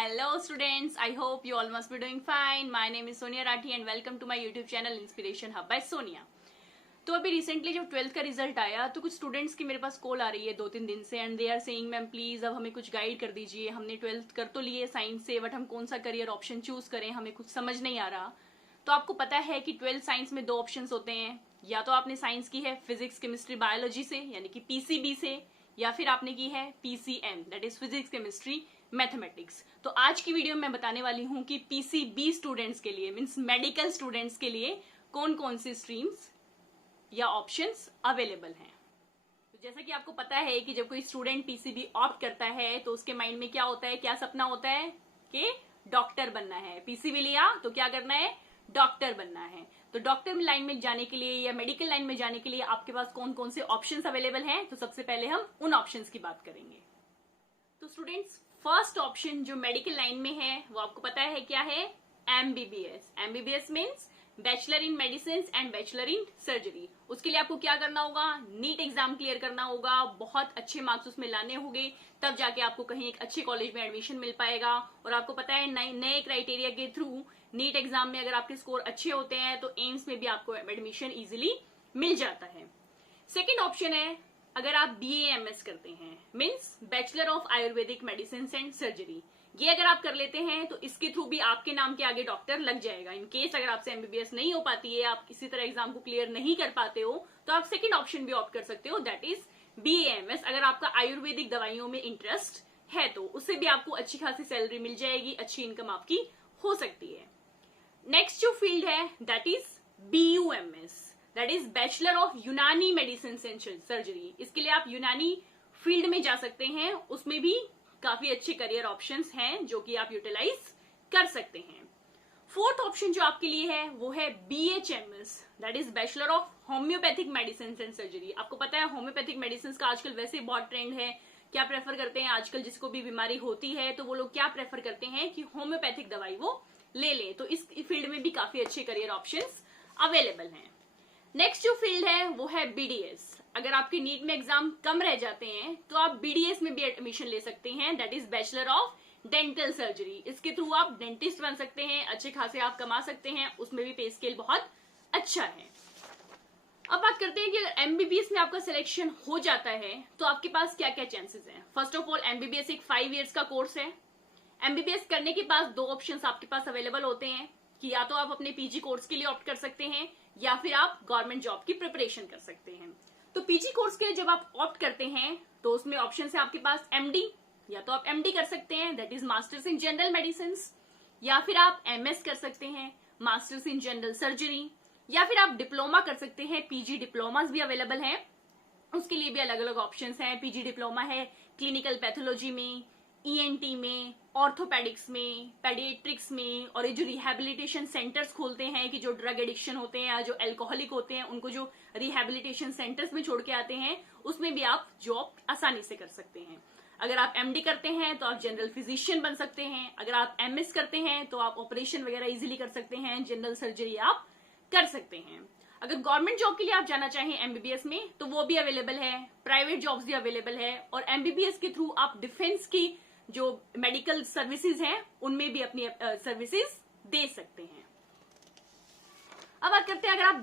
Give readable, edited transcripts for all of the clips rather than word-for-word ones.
Hello students, I hope you all must be doing fine. My name is Sonia Rathi and welcome to my YouTube channel Inspiration Hub by Sonia. तो अभी recently जब 12th का result आया तो कुछ students की मेरे पास call आ रही है 2-3 दिन से and they are saying ma'am please अब हमें कुछ गाइड कर दीजिए, हमने 12th कर तो लिए साइंस से बट हम कौन सा करियर ऑप्शन चूज करें, हमें कुछ समझ नहीं आ रहा। तो आपको पता है कि 12th साइंस में 2 ऑप्शन होते हैं, या तो आपने साइंस की है फिजिक्स केमिस्ट्री बायोलॉजी से यानी कि पीसीबी से, या फिर आपने की है PCM that is physics chemistry mathematics. तो आज की वीडियो में मैं बताने वाली हूं कि पीसीबी स्टूडेंट्स के लिए मींस मेडिकल स्टूडेंट्स के लिए कौन कौन सी स्ट्रीम्स या ऑप्शंस अवेलेबल हैं। तो जैसा कि आपको पता है कि जब कोई स्टूडेंट पीसीबी ऑप्ट करता है तो उसके माइंड में क्या होता है, क्या सपना होता है कि डॉक्टर बनना है। पीसीबी लिया तो क्या करना है, डॉक्टर बनना है। तो डॉक्टर लाइन में जाने के लिए या मेडिकल लाइन में जाने के लिए आपके पास कौन कौन से ऑप्शंस अवेलेबल हैं, तो सबसे पहले हम उन ऑप्शंस की बात करेंगे। तो स्टूडेंट्स फर्स्ट ऑप्शन जो मेडिकल लाइन में है वो आपको पता है क्या है, MBBS. MBBS means bachelor in medicine and bachelor in surgery. उसके लिए आपको क्या करना होगा, नीट एग्जाम क्लियर करना होगा, बहुत अच्छे मार्क्स उसमें लाने होंगे, तब जाके आपको कहीं एक अच्छे कॉलेज में एडमिशन मिल पाएगा। और आपको पता है नए क्राइटेरिया के थ्रू नीट एग्जाम में अगर आपके स्कोर अच्छे होते हैं तो एम्स में भी आपको एडमिशन इजिली मिल जाता है। सेकेंड ऑप्शन है अगर आप बीएएमएस करते हैं means bachelor of Ayurvedic medicine and surgery, ये अगर आप कर लेते हैं तो इसके थ्रू भी आपके नाम के आगे डॉक्टर लग जाएगा। इन केस अगर आपसे एमबीबीएस नहीं हो पाती है, आप किसी तरह एग्जाम को क्लियर नहीं कर पाते हो, तो आप सेकंड ऑप्शन भी ऑप्ट कर सकते हो दैट इज बीएएमएस। अगर आपका आयुर्वेदिक दवाइयों में इंटरेस्ट है तो उससे भी आपको अच्छी खासी सैलरी मिल जाएगी, अच्छी इनकम आपकी हो सकती है। नेक्स्ट जो फील्ड है that is BUMS that is bachelor of यूनानी मेडिसिन एंड सर्जरी। इसके लिए आप यूनानी फील्ड में जा सकते हैं, उसमें भी काफी अच्छे करियर ऑप्शंस हैं जो कि आप यूटिलाइज कर सकते हैं। फोर्थ ऑप्शन जो आपके लिए है वो है BHMS that is bachelor of homeopathic medicine and surgery. आपको पता है होम्योपैथिक मेडिसिन का आजकल वैसे ही बहुत ट्रेंड है। क्या प्रेफर करते हैं आजकल, जिसको भी बीमारी होती है तो वो लोग क्या प्रेफर करते हैं कि होम्योपैथिक दवाई वो ले ले। तो इस फील्ड में भी काफी अच्छे करियर ऑप्शंस अवेलेबल हैं। नेक्स्ट जो फील्ड है वो है बीडीएस। अगर आपके नीट में एग्जाम कम रह जाते हैं तो आप बीडीएस में भी एडमिशन ले सकते हैं that is bachelor of dental surgery. इसके थ्रू आप डेंटिस्ट बन सकते हैं, अच्छे खासे आप कमा सकते हैं, उसमें भी पे स्केल बहुत अच्छा है। अब बात करते हैं कि अगर एमबीबीएस में आपका सिलेक्शन हो जाता है तो आपके पास क्या क्या चांसेस हैं। फर्स्ट ऑफ ऑल एमबीबीएस एक 5 इयर्स का कोर्स है। एमबीबीएस करने के पास 2 ऑप्शंस आपके पास अवेलेबल होते हैं कि या तो आप अपने पीजी कोर्स के लिए ऑप्ट कर सकते हैं या फिर आप गवर्नमेंट जॉब की प्रिपरेशन कर सकते हैं। तो पीजी कोर्स के लिए जब आप ऑप्ट करते हैं तो उसमें ऑप्शन है आपके पास एमडी, या तो आप एमडी कर सकते हैं that is masters in general medicine, या फिर आप एमएस कर सकते हैं मास्टर्स इन जनरल सर्जरी, या फिर आप डिप्लोमा कर सकते हैं। पीजी डिप्लोमास भी अवेलेबल हैं, उसके लिए भी अलग अलग ऑप्शंस हैं। पीजी डिप्लोमा है क्लिनिकल पैथोलॉजी में, ईएनटी में, ऑर्थोपेडिक्स में, पेडियाट्रिक्स में, और ये जो रिहैबिलिटेशन सेंटर्स खोलते हैं कि जो ड्रग एडिक्शन होते हैं या जो अल्कोहलिक होते हैं उनको जो रिहैबिलिटेशन सेंटर्स में छोड़ के आते हैं, उसमें भी आप जॉब आसानी से कर सकते हैं। अगर आप एमडी करते हैं तो आप जनरल फिजिशियन बन सकते हैं। अगर आप एमएस करते हैं तो आप ऑपरेशन वगैरह इजिली कर सकते हैं, जनरल सर्जरी आप कर सकते हैं। अगर गवर्नमेंट जॉब के लिए आप जाना चाहें एमबीबीएस में तो वो भी अवेलेबल है, प्राइवेट जॉब्स भी अवेलेबल है, और एमबीबीएस के थ्रू आप डिफेंस की जो मेडिकल सर्विसेज हैं उनमें भी अपनी सर्विसेज दे सकते हैं। अब बात करते हैं अगर आप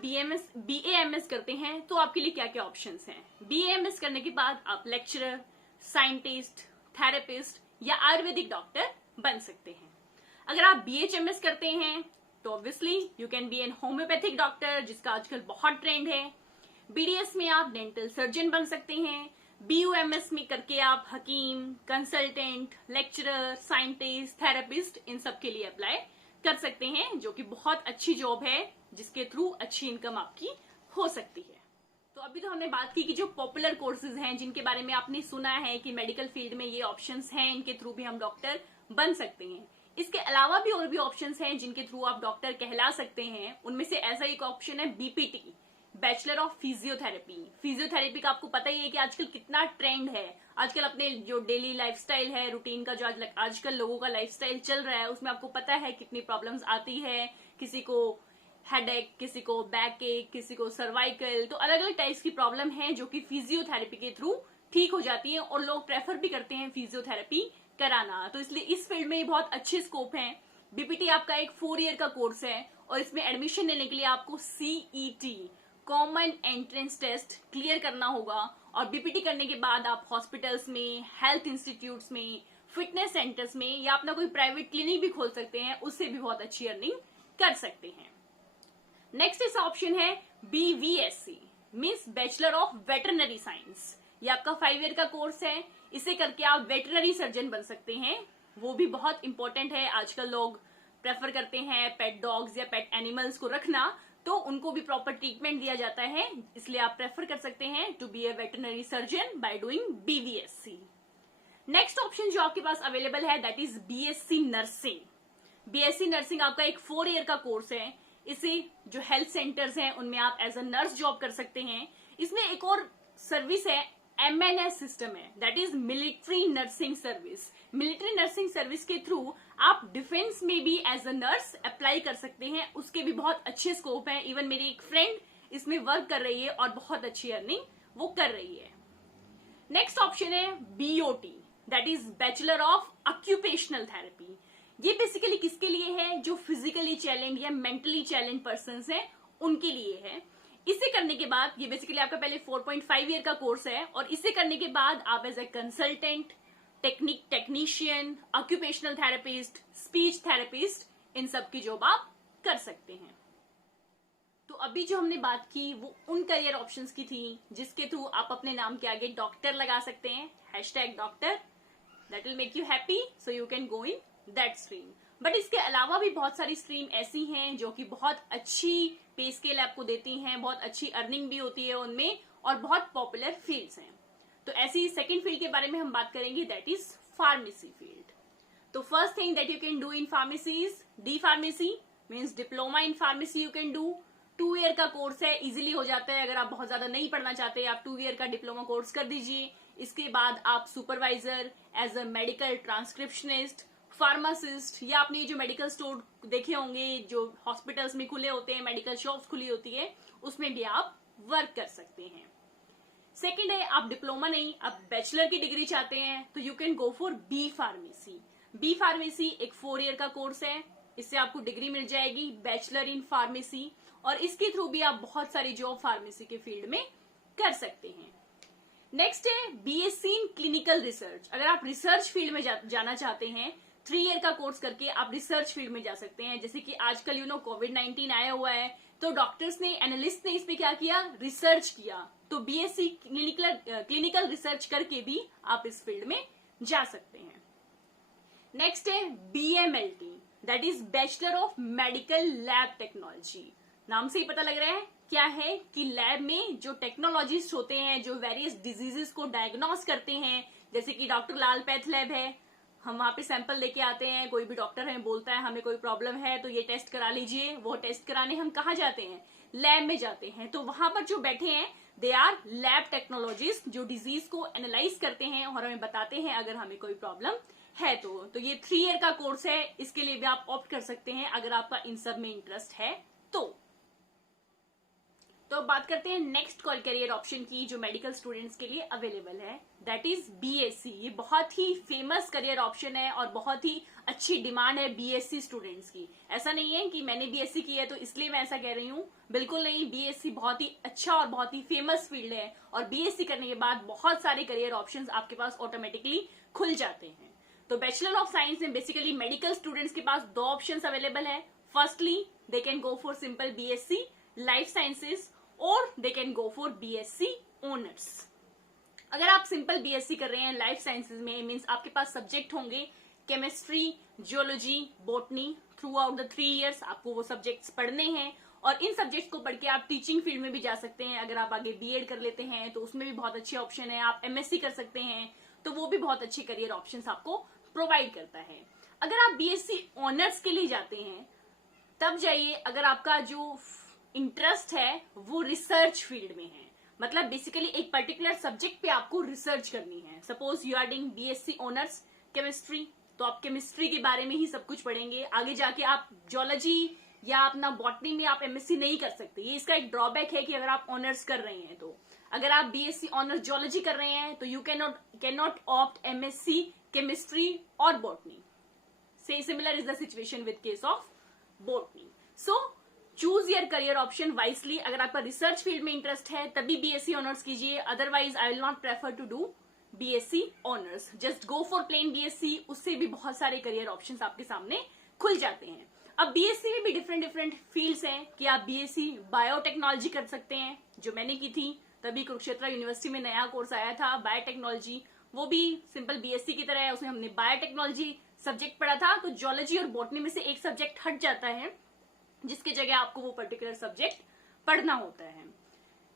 बीएएमएस करते हैं तो आपके लिए क्या क्या ऑप्शंस हैं। बीएएमएस करने के बाद आप लेक्चरर, साइंटिस्ट, थेरेपिस्ट या आयुर्वेदिक डॉक्टर बन सकते हैं। अगर आप बीएचएमएस करते हैं तो obviously you can be an homeopathic doctor, जिसका आजकल बहुत ट्रेंड है। बीडीएस में आप डेंटल सर्जन बन सकते हैं। बीयूएमएस में करके आप हकीम, कंसल्टेंट, लेक्चरर, साइंटिस्ट, थेरेपिस्ट इन सब के लिए अप्लाई कर सकते हैं, जो कि बहुत अच्छी जॉब है जिसके थ्रू अच्छी इनकम आपकी हो सकती है। तो अभी तो हमने बात की कि जो पॉपुलर कोर्सेज हैं जिनके बारे में आपने सुना है कि मेडिकल फील्ड में ये ऑप्शंस हैं, इनके थ्रू भी हम डॉक्टर बन सकते हैं। इसके अलावा भी और भी ऑप्शंस हैं जिनके थ्रू आप डॉक्टर कहला सकते हैं। उनमें से ऐसा एक ऑप्शन है BPT, bachelor of physiotherapy. Physiotherapy का आपको पता ही है कि आजकल कितना ट्रेंड है। आजकल अपने जो डेली लाइफस्टाइल है, रूटीन का जो आजकल लोगों का लाइफस्टाइल चल रहा है, उसमें आपको पता है कितनी प्रॉब्लम्स आती है। किसी को हेडेक, किसी को बैक एक, किसी को सर्वाइकल, तो अलग अलग टाइप्स की प्रॉब्लम है जो कि फिजियोथेरेपी के थ्रू ठीक हो जाती है और लोग प्रेफर भी करते हैं फिजियोथेरेपी कराना। तो इसलिए इस फील्ड में बहुत अच्छे स्कोप हैं। बीपीटी आपका एक 4 ईयर का कोर्स है और इसमें एडमिशन लेने के लिए आपको CET common entrance test clear करना होगा और बीपीटी करने के बाद आप हॉस्पिटल्स में, हेल्थ इंस्टीट्यूट्स में, फिटनेस सेंटर्स में या अपना कोई प्राइवेट क्लिनिक भी खोल सकते हैं, उससे भी बहुत अच्छी अर्निंग कर सकते हैं। नेक्स्ट इस ऑप्शन है BVSc means bachelor of veterinary science. ये आपका 5 ईयर का कोर्स है। इसे करके आप वेटरनरी सर्जन बन सकते हैं। वो भी बहुत इंपॉर्टेंट है। आजकल लोग प्रेफर करते हैं पेट डॉग्स या पेट एनिमल्स को रखना, तो उनको भी प्रॉपर ट्रीटमेंट दिया जाता है, इसलिए आप प्रेफर कर सकते हैं to be a veterinary surgeon by doing BVSc. Next option जो आपके पास अवेलेबल है that is BSc nursing. BSc nursing आपका एक 4 ईयर का कोर्स है। इसे जो हेल्थ सेंटर्स हैं उनमें आप एज अ नर्स जॉब कर सकते हैं। इसमें एक और सर्विस है, MNS सिस्टम है, that is military nursing service. Military nursing service के थ्रू आप डिफेंस में भी एज अ नर्स अप्लाई कर सकते हैं। उसके भी बहुत अच्छे स्कोप है। इवन मेरी एक फ्रेंड इसमें वर्क कर रही है और बहुत अच्छी अर्निंग वो कर रही है। नेक्स्ट ऑप्शन है BOT that is bachelor of occupational therapy. ये बेसिकली किसके लिए है? जो फिजिकली चैलेंज या मेंटली चैलेंज पर्सन हैं उनके लिए है। इसे करने के बाद ये बेसिकली आपका पहले 4.5 ईयर का कोर्स है और इसे करने के बाद आप as a consultant, technician, occupational therapist, speech therapist, इन सब की जॉब आप कर सकते हैं। तो अभी जो हमने बात की वो उन करियर ऑप्शंस की थी जिसके थ्रू आप अपने नाम के आगे डॉक्टर लगा सकते हैं, #doctor, that will make you happy so you can go in that stream. But इसके अलावा भी बहुत सारी स्ट्रीम ऐसी हैं जो कि बहुत अच्छी पे स्केल आपको देती हैं, बहुत अच्छी अर्निंग भी होती है उनमें और बहुत पॉपुलर फील्ड्स हैं। तो ऐसी सेकंड फील्ड के बारे में हम बात करेंगे दैट इज फार्मेसी फील्ड। तो first thing that you can do in pharmacy is D pharmacy means diploma in pharmacy you can do. 2 year का कोर्स है, इजिली हो जाता है। अगर आप बहुत ज्यादा नहीं पढ़ना चाहते आप 2 ईयर का डिप्लोमा कोर्स कर दीजिए। इसके बाद आप supervisor, as a medical transcriptionist, pharmacist या आपने जो मेडिकल स्टोर देखे होंगे जो हॉस्पिटल्स में खुले होते हैं, मेडिकल शॉप्स खुली होती है, उसमें भी आप वर्क कर सकते हैं। सेकेंड है आप डिप्लोमा नहीं, आप बैचलर की डिग्री चाहते हैं तो you can go for B pharmacy. B pharmacy एक 4 ईयर का कोर्स है। इससे आपको डिग्री मिल जाएगी बैचलर इन फार्मेसी और इसके थ्रू भी आप बहुत सारी जॉब फार्मेसी के फील्ड में कर सकते हैं। नेक्स्ट है बीएससी इन क्लिनिकल रिसर्च। अगर आप रिसर्च फील्ड में जाना चाहते हैं 3 ईयर का कोर्स करके आप रिसर्च फील्ड में जा सकते हैं। जैसे कि आजकल कोविड-19 आया हुआ है तो डॉक्टर्स ने, एनालिस्ट ने इसमें क्या किया, रिसर्च किया। तो बीएससी क्लिनिकल रिसर्च करके भी आप इस फील्ड में जा सकते हैं। नेक्स्ट है BMLT that is bachelor of medical lab technology. नाम से ही पता लग रहा है क्या है कि लैब में जो टेक्नोलॉजिस्ट होते हैं जो वेरियस डिजीजेस को डायग्नोस करते हैं, जैसे कि डॉक्टर लाल पैथ लैब है, हम वहां पे सैंपल लेके आते हैं, कोई भी डॉक्टर है बोलता है हमें कोई प्रॉब्लम है तो ये टेस्ट करा लीजिए, वो टेस्ट कराने हम कहाँ जाते हैं, लैब में जाते हैं। तो वहां पर जो बैठे हैं दे आर लैब टेक्नोलॉजिस्ट जो डिजीज को एनालाइज करते हैं और हमें बताते हैं अगर हमें कोई प्रॉब्लम है तो ये 3 ईयर का कोर्स है। इसके लिए भी आप ऑप्ट कर सकते हैं अगर आपका इन सब में इंटरेस्ट है तो बात करते हैं नेक्स्ट करियर ऑप्शन की जो मेडिकल स्टूडेंट्स के लिए अवेलेबल है दैट इज बीएससी। ये बहुत ही फेमस करियर ऑप्शन है और बहुत ही अच्छी डिमांड है बीएससी स्टूडेंट्स की। ऐसा नहीं है कि मैंने बीएससी की है तो इसलिए मैं ऐसा कह रही हूँ, बिल्कुल नहीं। बीएससी बहुत ही अच्छा और बहुत ही फेमस फील्ड है और बीएससी करने के बाद बहुत सारे करियर ऑप्शंस आपके पास ऑटोमेटिकली खुल जाते हैं। तो बैचलर ऑफ साइंस में बेसिकली मेडिकल स्टूडेंट्स के पास 2 ऑप्शंस अवेलेबल है। Firstly they can go for simple BSc life sciences और they can go for BSc honours. अगर आप सिंपल बीएससी कर रहे हैं लाइफ साइंसेज में मींस आपके पास सब्जेक्ट होंगे chemistry, geology, botany. Through out the 3 years आपको वो सब्जेक्ट्स पढ़ने हैं और इन सब्जेक्ट्स को पढ़ के आप टीचिंग फील्ड में भी जा सकते हैं। अगर आप आगे बीएड कर लेते हैं तो उसमें भी बहुत अच्छे ऑप्शन है। आप एमएससी कर सकते हैं तो वो भी बहुत अच्छे करियर ऑप्शंस आपको प्रोवाइड करता है। अगर आप बीएससी ऑनर्स के लिए जाते हैं तब जाइए अगर आपका जो इंटरेस्ट है वो रिसर्च फील्ड में है, मतलब बेसिकली एक पर्टिकुलर सब्जेक्ट पे आपको रिसर्च करनी है। Suppose you are doing BSc honours chemistry तो आप केमिस्ट्री के बारे में ही सब कुछ पढ़ेंगे। आगे जाके आप जियोलॉजी या अपना बॉटनी में आप एमएससी नहीं कर सकते। ये इसका एक ड्रॉबैक है कि अगर आप ऑनर्स कर रहे हैं तो अगर आप बीएससी ऑनर्स जियोलॉजी कर रहे हैं तो you can not opt MSc chemistry और बॉटनी। से similar is the situation with case of botany. So choose your career option wisely. अगर आपका रिसर्च फील्ड में इंटरेस्ट है तभी बीएससी ऑनर्स कीजिए, otherwise I will not prefer to do BSc honours. Just go for plain BSc, उससे भी बहुत सारे करियर ऑप्शंस आपके सामने खुल जाते हैं। अब बीएससी में भी डिफरेंट डिफरेंट फील्ड्स हैं कि आप बीएससी बायोटेक्नोलॉजी कर सकते हैं, जो मैंने की थी। तभी कुरुक्षेत्र यूनिवर्सिटी में नया कोर्स आया था बायोटेक्नोलॉजी, वो भी सिंपल बीएससी की तरह है। उसमें हमने बायोटेक्नोलॉजी सब्जेक्ट पढ़ा था, तो जियोलॉजी और बॉटनी में से एक सब्जेक्ट हट जाता है, जिसके जगह आपको वो पर्टिकुलर सब्जेक्ट पढ़ना होता है।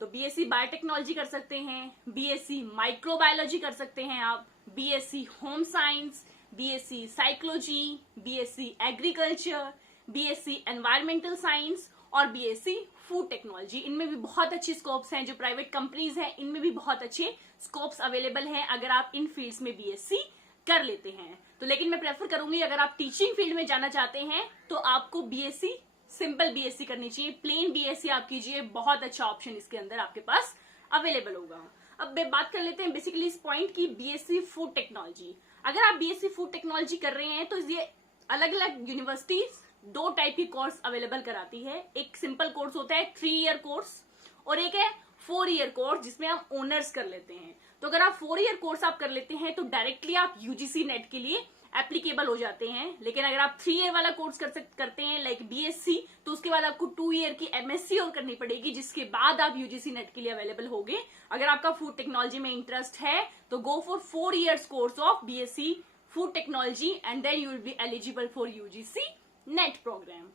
तो बीएससी बायोटेक्नोलॉजी कर सकते हैं, बीएससी माइक्रोबायोलॉजी कर सकते हैं आप, BSc home science, BSc psychology, BSc agriculture, BSc environmental science और बीएससी फूड टेक्नोलॉजी। इनमें भी बहुत अच्छी स्कोप्स हैं। जो प्राइवेट कंपनीज हैं इनमें भी बहुत अच्छे स्कोप्स अवेलेबल हैं अगर आप इन फील्ड्स में बीएससी कर लेते हैं तो। लेकिन मैं प्रेफर करूंगी अगर आप टीचिंग फील्ड में जाना चाहते हैं तो आपको बीएससी, सिंपल बीएससी करनी चाहिए। प्लेन बीएससी आप कीजिए, बहुत अच्छा ऑप्शन इसके अंदर आपके पास अवेलेबल होगा। अब बात कर लेते हैं बेसिकली इस पॉइंट की, बीएससी फूड टेक्नोलॉजी। अगर आप बीएससी फूड टेक्नोलॉजी कर रहे हैं तो ये अलग अलग यूनिवर्सिटीज दो टाइप की कोर्स अवेलेबल कराती है। एक सिंपल कोर्स होता है 3 ईयर कोर्स और एक है 4 ईयर कोर्स जिसमें हम ऑनर्स कर लेते हैं। तो अगर आप 4 ईयर कोर्स आप कर लेते हैं तो डायरेक्टली आप यूजीसी नेट के लिए एप्लीकेबल हो जाते हैं। लेकिन अगर आप 3 ईयर वाला कोर्स करते हैं लाइक बीएससी, तो उसके बाद आपको 2 ईयर की एमएससी और करनी पड़ेगी, जिसके बाद आप यूजीसी नेट के लिए अवेलेबल होंगे। अगर आपका फूड टेक्नोलॉजी में इंटरेस्ट है तो go for 4 years course of BSc food technology and then you will be eligible for UGC NET program.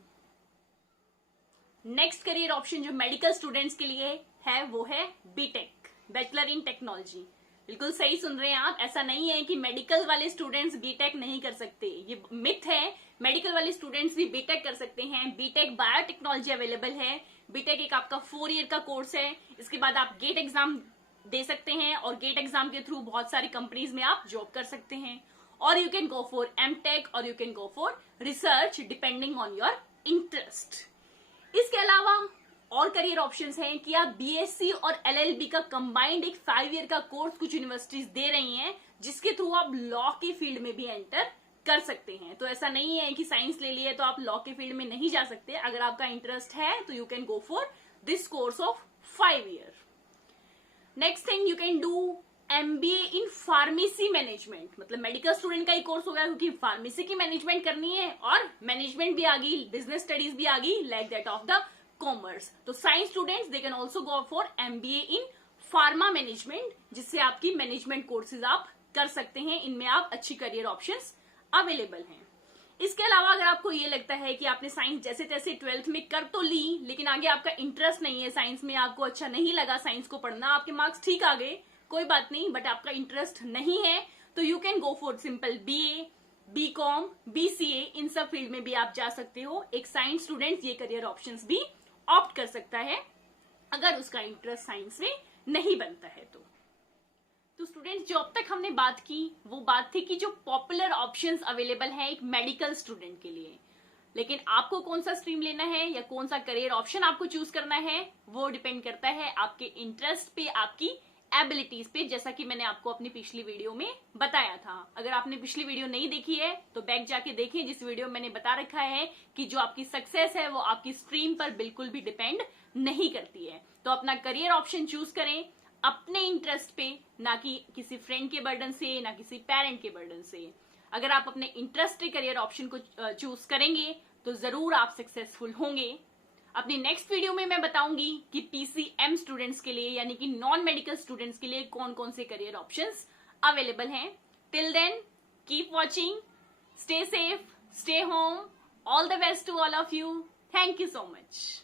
Next career option जो मेडिकल स्टूडेंट्स के लिए है वो है बीटेक, बैचलर इन टेक्नोलॉजी। बिल्कुल सही सुन रहे हैं आप, ऐसा नहीं है कि मेडिकल वाले स्टूडेंट्स बीटेक नहीं कर सकते, ये मिथ है। मेडिकल वाले स्टूडेंट्स भी बीटेक कर सकते हैं। बीटेक बायोटेक्नोलॉजी अवेलेबल है। बीटेक एक आपका 4 ईयर का कोर्स है। इसके बाद आप गेट एग्जाम दे सकते हैं और गेट एग्जाम के थ्रू बहुत सारी कंपनीज में आप जॉब कर सकते हैं। और you can go for MTech और you can go for research depending on your interest. इसके अलावा और करियर ऑप्शंस हैं कि आप बीएससी और एलएलबी का कंबाइंड एक 5 ईयर का कोर्स कुछ यूनिवर्सिटीज दे रही हैं, जिसके थ्रू आप लॉ के फील्ड में भी एंटर कर सकते हैं। तो ऐसा नहीं है कि साइंस ले लिए तो आप लॉ के फील्ड में नहीं जा सकते। अगर आपका इंटरेस्ट है तो you can go for this course of 5 year. Next thing, you can do MBA in pharmacy management, मतलब मेडिकल स्टूडेंट का ही कोर्स हो गया क्योंकि फार्मेसी की मैनेजमेंट करनी है और मैनेजमेंट भी आ गई, बिजनेस स्टडीज भी आ गई like that of the commerce. तो science students they can also go for MBA in pharma management, जिससे आपकी मैनेजमेंट कोर्सेज आप कर सकते हैं। इनमें आप अच्छी करियर ऑप्शंस अवेलेबल हैं। इसके अलावा अगर आपको ये लगता है कि आपने साइंस जैसे तैसे 12th में कर तो ली, लेकिन आगे आपका इंटरेस्ट नहीं है साइंस में, आपको अच्छा नहीं लगा साइंस को पढ़ना, आपके मार्क्स ठीक आ गए, कोई बात नहीं, बट आपका इंटरेस्ट नहीं है, तो you can go for simple BA, BCom, BCA, इन सब फील्ड में भी आप जा सकते हो। एक साइंस स्टूडेंट ये करियर ऑप्शंस भी ऑप्ट कर सकता है अगर उसका इंटरेस्ट साइंस में नहीं बनता है तो स्टूडेंट्स जो अब तक हमने बात की वो बात थी कि जो पॉपुलर ऑप्शंस अवेलेबल हैं एक मेडिकल स्टूडेंट के लिए। लेकिन आपको कौन सा स्ट्रीम लेना है या कौन सा करियर ऑप्शन आपको चूज करना है वो डिपेंड करता है आपके इंटरेस्ट पे, आपकी एबिलिटीज पे, जैसा कि मैंने आपको अपनी पिछली वीडियो में बताया था। अगर आपने पिछली वीडियो नहीं देखी है तो बैक जाके देखिए, जिस वीडियो में मैंने बता रखा है कि जो आपकी सक्सेस है वो आपकी स्ट्रीम पर बिल्कुल भी डिपेंड नहीं करती है। तो अपना करियर ऑप्शन चूज करें अपने इंटरेस्ट पे, ना कि किसी फ्रेंड के बर्डन से, ना किसी पेरेंट के बर्डन से। अगर आप अपने इंटरेस्ट के करियर ऑप्शन को चूज करेंगे तो जरूर आप सक्सेसफुल होंगे। अपनी नेक्स्ट वीडियो में मैं बताऊंगी कि पीसीएम स्टूडेंट्स के लिए यानी कि नॉन मेडिकल स्टूडेंट्स के लिए कौन कौन से करियर ऑप्शंस अवेलेबल हैं। Till then keep watching, stay safe, stay home, all the best to all of you. Thank you so much.